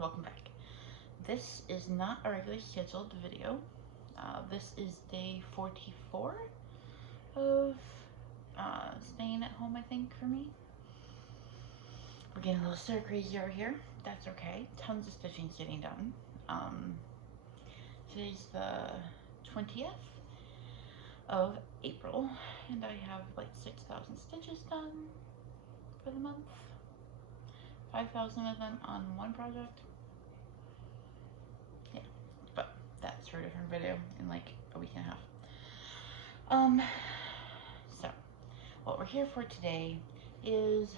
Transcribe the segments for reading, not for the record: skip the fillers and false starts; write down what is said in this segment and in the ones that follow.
welcome back. This is not a regularly scheduled video. This is day 44 of staying at home, I think, for me. We're getting a little stir crazy over here. That's okay. Tons of stitching getting done. Today's the 20th of April, and I have like 6,000 stitches done for the month. 5,000 of them on one project. Yeah, but that's for a different video in like a week and a half. So what we're here for today is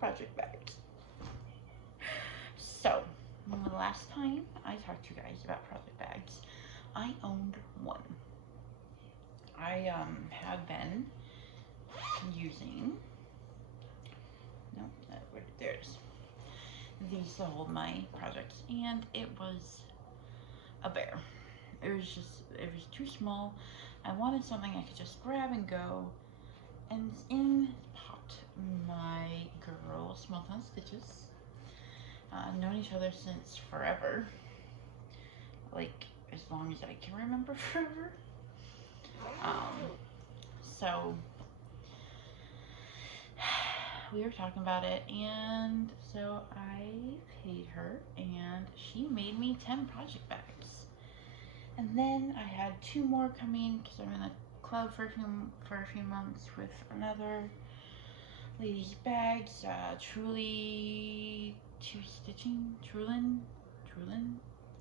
project bags. So the last time I talked to you guys about project bags, I owned one. I have been using, no, there it is, these to hold my projects, and it was a bear. It was too small. I wanted something I could just grab and go, and in popped my girl Smalltown Stitches. Known each other since forever, like as long as I can remember forever. So we were talking about it, and so I paid her, and she made me 10 project bags. And then I had 2 more coming because I'm in a club for a few months with another lady's bags. Truly Trulin.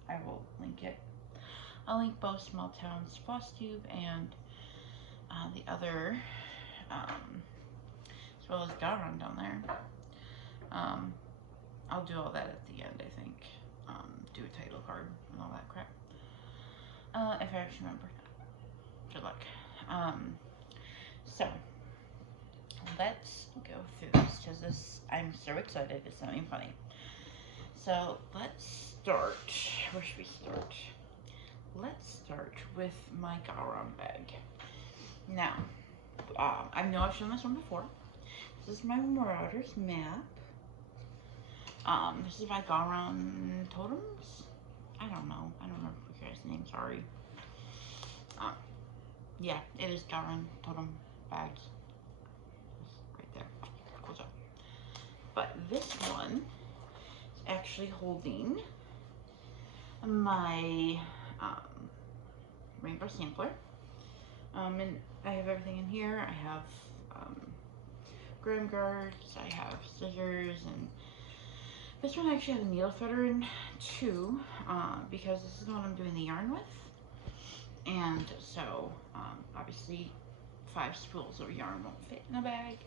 I will link it. I'll link both Smalltown's floss tube and the other, as well as Garon down there. I'll do all that at the end, I think. Do a title card and all that crap. If I actually remember. Good luck. So let's go through this because I'm so excited. It's not even funny. So let's start. Where should we start? Let's start with my Garon bag. Now, I know I've shown this one before. This is my Marauders map. This is my Garon Totems. I don't know. I don't remember the guy's name. Sorry. Yeah, it is Garon Totem bags. Right there. Close up. But this one is actually holding my rainbow sampler. And I have everything in here. I have graham guards, I have scissors, and this one actually has a needle threader in too, because this is the one I'm doing the yarn with. And so obviously 5 spools of yarn won't fit in a bag,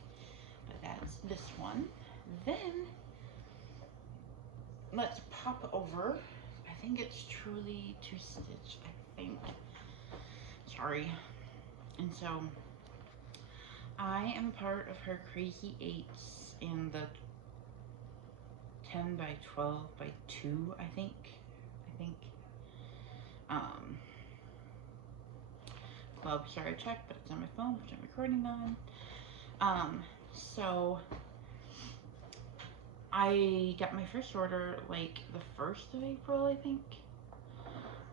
but that's this one. Then let's pop over, I think it's Truly to Stitch, I think. Sorry. And so I am part of her Crazy 8s in the 10 by 12 by 2, I think. Club, sorry, I checked, but it's on my phone, which I'm recording on. So I got my first order like the 1st of April, I think.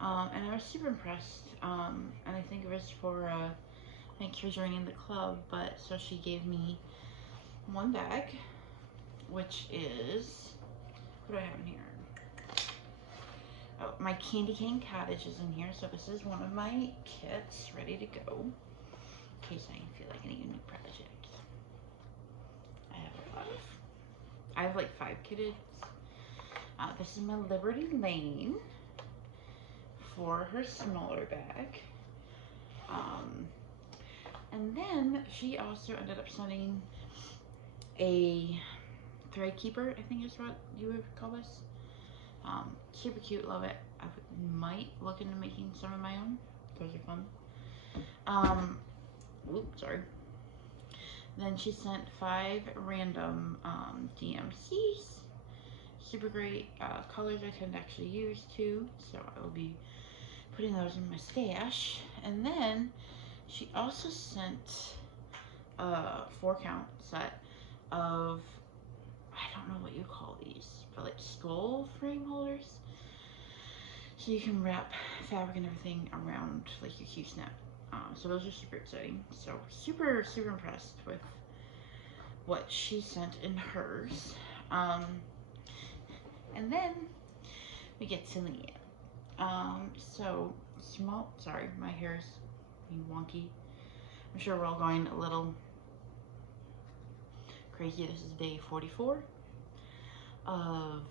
And I was super impressed. And I think it was for thanks for joining the club, but so she gave me 1 bag, which is, what do I have in here? Oh, my Candy Cane Cottage is in here, so this is one of my kits ready to go in case I feel like I need a new project. I have like 5 kitted. This is my Liberty Lane for her smaller bag. And then she also ended up sending a thread keeper, I think is what you would call this. Super cute, love it. I might look into making some of my own. Those are fun. Oops, sorry. Then she sent 5 random DMCs. Super great colors I can actually use too, so I will be putting those in my stash. And then she also sent a 4 count set of, I don't know what you call these, but like skull frame holders. So you can wrap fabric and everything around like your Q snap. So those are super exciting. So super, super impressed with what she sent in hers. And then we get to Leanne. So sorry, my hair's being wonky. I'm sure we're all going a little crazy. This is day 44 of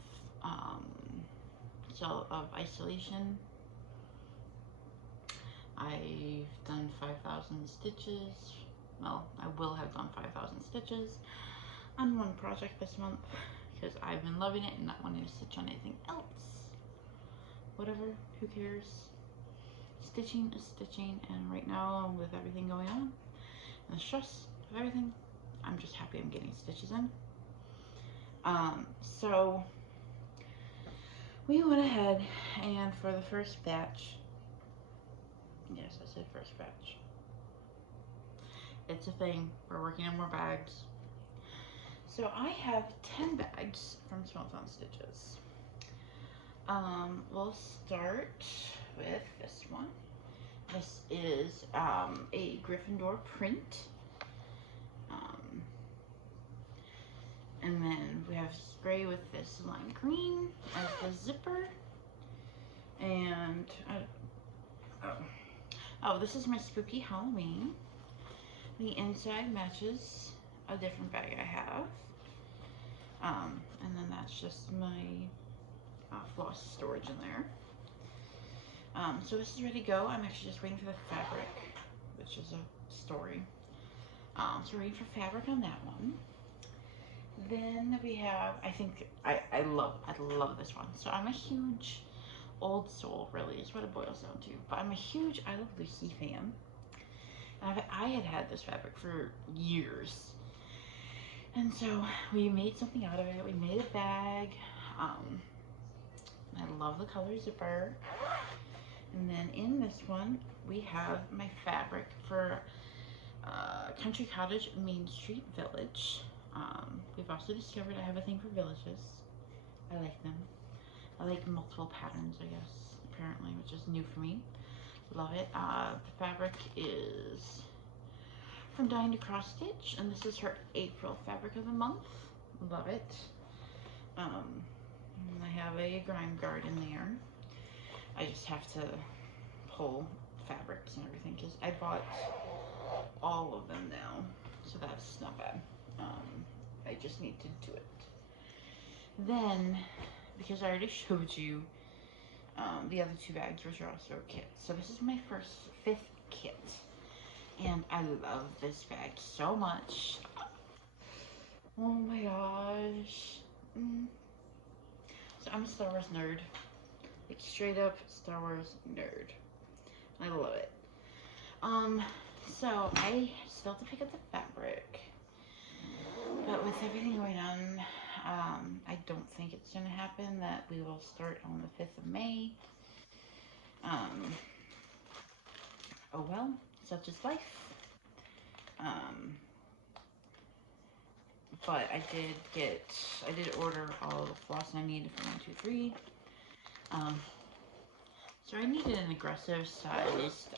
isolation. I've done 5,000 stitches. Well, I will have done 5,000 stitches on one project this month because I've been loving it and not wanting to stitch on anything else. Whatever, who cares? Stitching is stitching, and right now with everything going on and the stress of everything, I'm just happy I'm getting stitches in. So we went ahead and for the first batch, yes, I said first batch. It's a thing. We're working on more bags. So I have 10 bags from Smalltown Stitches. We'll start with this one. This is a Gryffindor print. And then we have gray with this lime green as the zipper. And oh, this is my spooky Halloween. The inside matches a different bag I have. And then that's just my floss storage in there. So this is ready to go. I'm actually just waiting for the fabric, which is a story. So we're waiting for fabric on that one. Then we have, I love this one. So I'm a huge old soul, really, is what it boils down to. But I'm a huge I Love Lucy fan. And I had this fabric for years. And so we made something out of it. We made a bag. I love the color zipper. And then in this one, we have my fabric for Country Cottage Main Street Village. We've also discovered I have a thing for villages. I like them. I like multiple patterns, I guess, apparently, which is new for me. Love it. The fabric is from Dying to Cross Stitch, and this is her April fabric of the month. Love it. And I have a grime guard in there. I just have to pull fabrics and everything because I bought all of them now, so that's not bad. I just need to do it. Then, because I already showed you the other two bags, which are also kits. So this is my fifth kit, and I love this bag so much. Oh my gosh. So I'm a Star Wars nerd, like straight up Star Wars nerd. I love it. So I still have to pick up the fabric, but with everything going on, I don't think it's gonna happen that we will start on the 5th of May. Oh well, such is life. But I did order all the floss I needed for 123. So I needed an aggressive sized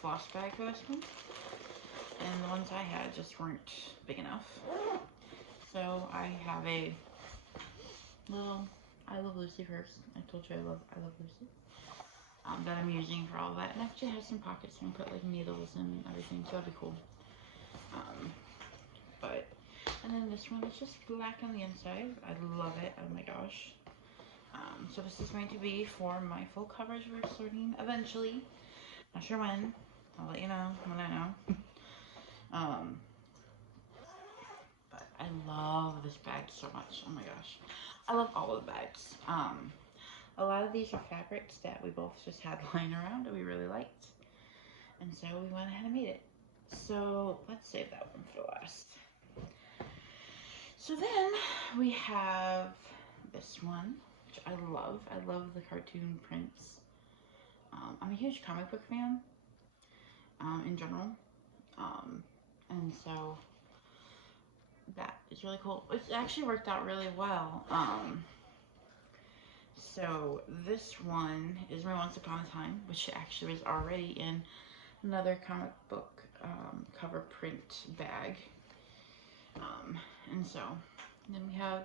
floss bag for this one, and the ones I had just weren't big enough. So I have a little I Love Lucy purse. I told you I love Lucy. That I'm using for all that, and actually has some pockets and put like needles and everything, so that'd be cool. And then this one is just black on the inside. I love it. Oh my gosh. So this is going to be for my full coverage we're sorting eventually. Not sure when. I'll let you know when I know. But I love this bag so much. Oh my gosh. I love all of the bags. A lot of these are fabrics that we both just had lying around that we really liked. And so we went ahead and made it. So let's save that one for last. So then we have this one, which I love. I love the cartoon prints. I'm a huge comic book fan in general. And so that is really cool. It's actually worked out really well. So this one is my Once Upon a Time, which actually was already in another comic book cover print bag. And so then we have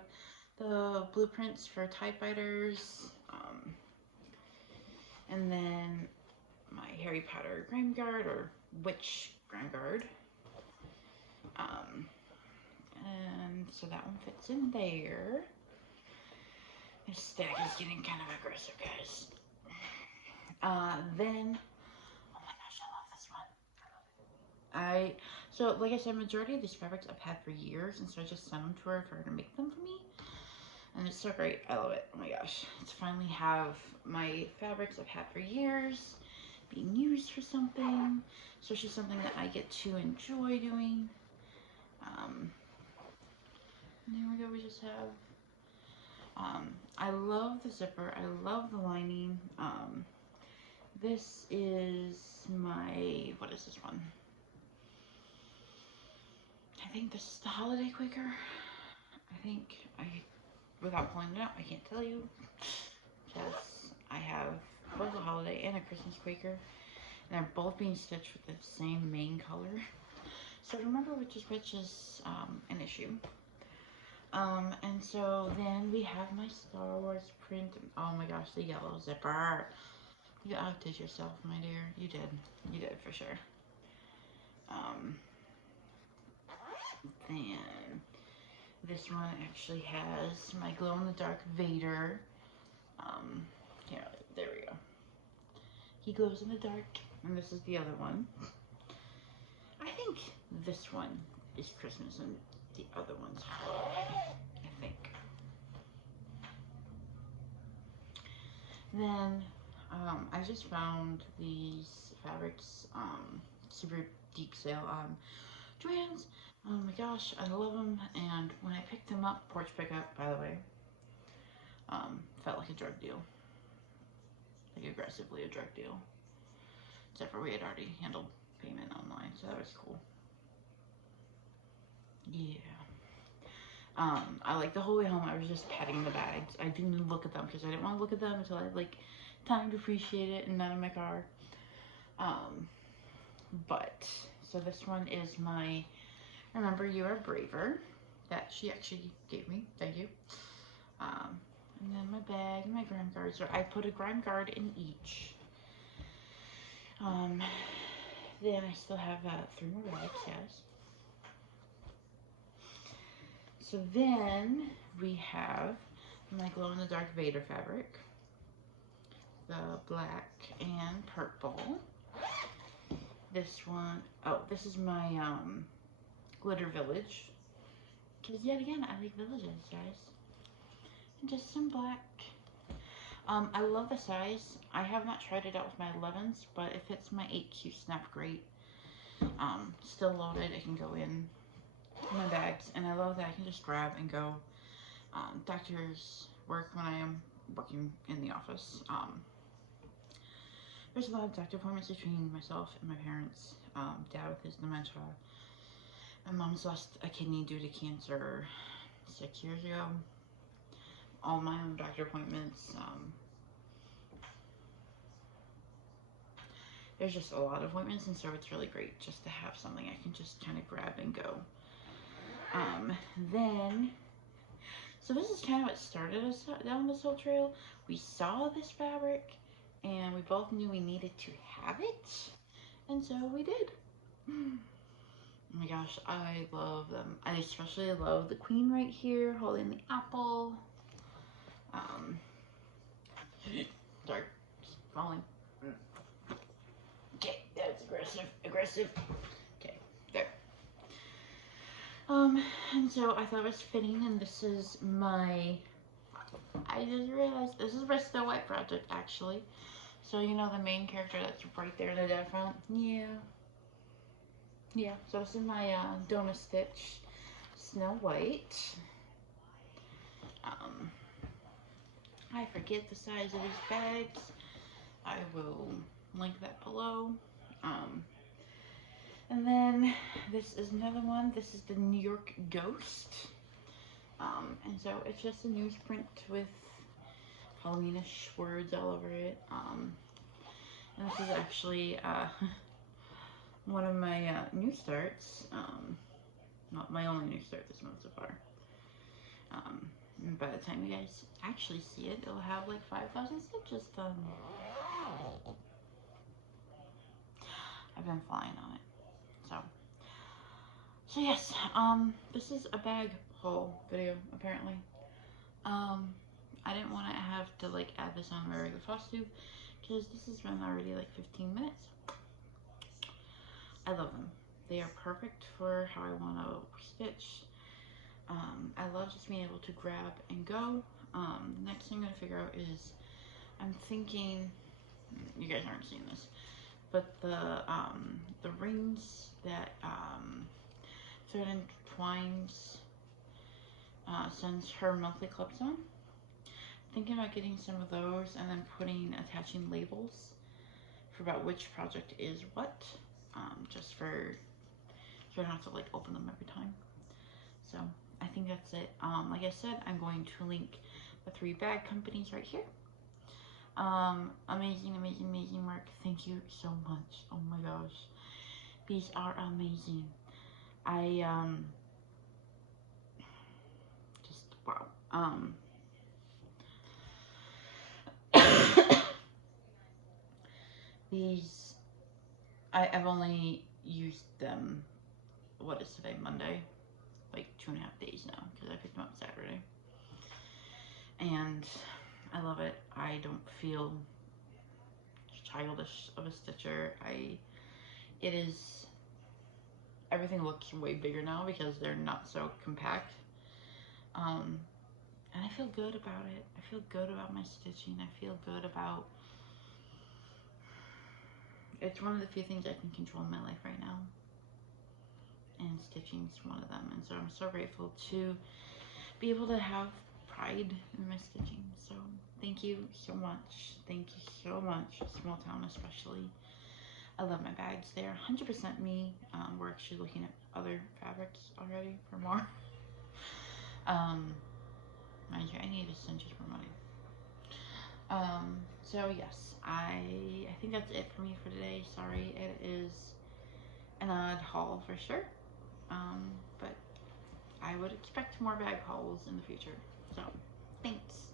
the blueprints for TIE Fighters, and then my Harry Potter Grime Guard, or Witch Grime Guard. And so that one fits in there. This stack is getting kind of aggressive, guys. Then, oh my gosh, I love this one. So like I said, majority of these fabrics I've had for years, and so I just sent them to her for her to make them for me. And it's so great. I love it. Oh my gosh. To finally have my fabrics I've had for years being used for something, especially something that I get to enjoy doing. And there we go. We just have, I love the zipper. I love the lining. This is my, what is this one? I think this is the Holiday Quaker. Without pulling it out, I can't tell you. Because I have both a Holiday and a Christmas Quaker. And they're both being stitched with the same main color. So to remember which is an issue. And so then we have my Star Wars print. Oh my gosh, the yellow zipper. You outdid yourself, my dear. You did. You did for sure. Then this one actually has my glow-in-the-dark Vader. Here, there we go. He glows in the dark, and this is the other one. I think this one is Christmas, and the other one's holiday, I think. Then, I just found these fabrics, super deep sale on Joann's. Oh my gosh, I love them. And when I picked them up, porch pickup, by the way, felt like a drug deal. Like aggressively a drug deal. Except for we had already handled payment online, so that was cool. Yeah. I like the whole way home, I was just petting the bags. I didn't look at them because I didn't want to look at them until I had like time to appreciate it and not in my car. But so this one is my Remember You Are Braver that she actually gave me. Thank you. And then my bag and my grime guards. So I put a grime guard in each. Then I still have 3 more bags, yes. So then we have my glow-in-the-dark Vader fabric. The black and purple. This one, oh, this is my glitter village. Because yet again, I like villages, guys. And just some black. I love the size. I have not tried it out with my 11s, but it fits my 8Q snap great. Still loaded, it can go in my bags, and I love that I can just grab and go. Doctors work when I am working in the office. There's a lot of doctor appointments between myself and my parents. Dad with his dementia. My mom's lost a kidney due to cancer 6 years ago. All my own doctor appointments. There's just a lot of appointments, and so it's really great just to have something I can just kind of grab and go. Then, so this is kind of what started us down this whole trail. We saw this fabric, and we both knew we needed to have it, and so we did. Oh my gosh, I love them. I especially love the queen right here holding the apple. Sorry, just falling. Okay, that's aggressive. Okay, there. And so I thought it was fitting, and this is my, I just realized this is my Snow White project, actually. So, you know, the main character that's right there in the dead front? Yeah, so this is my donut stitch Snow White. I forget the size of these bags. I will link that below. And then this is another one. This is the New York Ghost. And so it's just a newsprint with Halloweenish words all over it. And this is actually one of my new starts. Not my only new start this month so far. And by the time you guys actually see it, it'll have like 5,000 stitches done. I've been flying on it. So yes, this is a bag haul video apparently. I didn't want to have to like add this on my regular floss tube because this has been already like 15 minutes. I love them. They are perfect for how I want to stitch. I love just being able to grab and go. The next thing I'm going to figure out is, I'm thinking, you guys aren't seeing this, but the rings that Thread and Twines sends her monthly clubs on. Thinking about getting some of those and then attaching labels for about which project is what, just so I don't have to like open them every time. So I think that's it. Like I said, I'm going to link the 3 bag companies right here. Amazing work. Thank you so much. Oh my gosh, these are amazing. I just wow. These I've only used them, what is today, Monday, like 2.5 days now, because I picked them up Saturday, and I love it. I don't feel childish of a stitcher. Everything looks way bigger now because they're not so compact, and I feel good about it. I feel good about my stitching. I feel good about, it's one of the few things I can control in my life right now, and stitching is one of them. And so I'm so grateful to be able to have pride in my stitching. So thank you so much. Thank you so much, Smalltown especially. I love my bags. They're 100% me. We're actually looking at other fabrics already for more. Mind you, I need to send you some money. So yes, I think that's it for me for today. Sorry, it is an odd haul for sure. But I would expect more bag hauls in the future. So thanks.